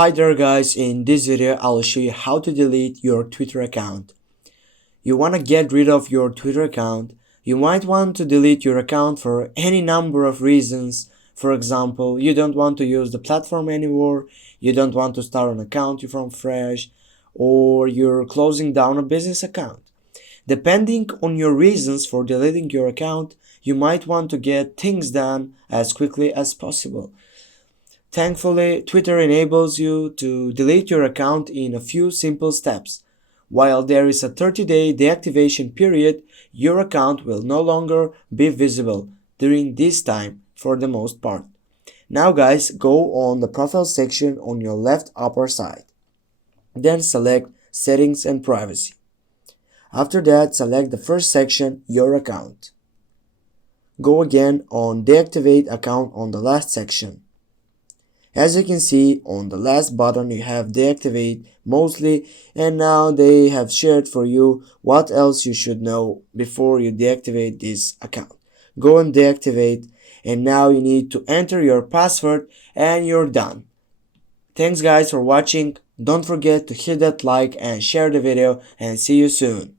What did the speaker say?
Hi there guys, in this video I'll show you how to delete your Twitter account. You want to get rid of your Twitter account. You might want to delete your account for any number of reasons. For example, you don't want to use the platform anymore, you don't want to start an account from fresh, or you're closing down a business account. Depending on your reasons for deleting your account, you might want to get things done as quickly as possible. Thankfully, Twitter enables you to delete your account in a few simple steps. While there is a 30-day deactivation period, your account will no longer be visible during this time for the most part. Now guys, go on the profile section on your left upper side. Then select Settings and Privacy. After that, select the first section, Your Account. Go again on Deactivate Account on the last section. As you can see on the last button you have deactivate mostly, and now they have shared for you what else you should know before you deactivate this account. Go and deactivate, and now you need to enter your password and you're done. Thanks guys for watching. Don't forget to hit that like and share the video, and see you soon.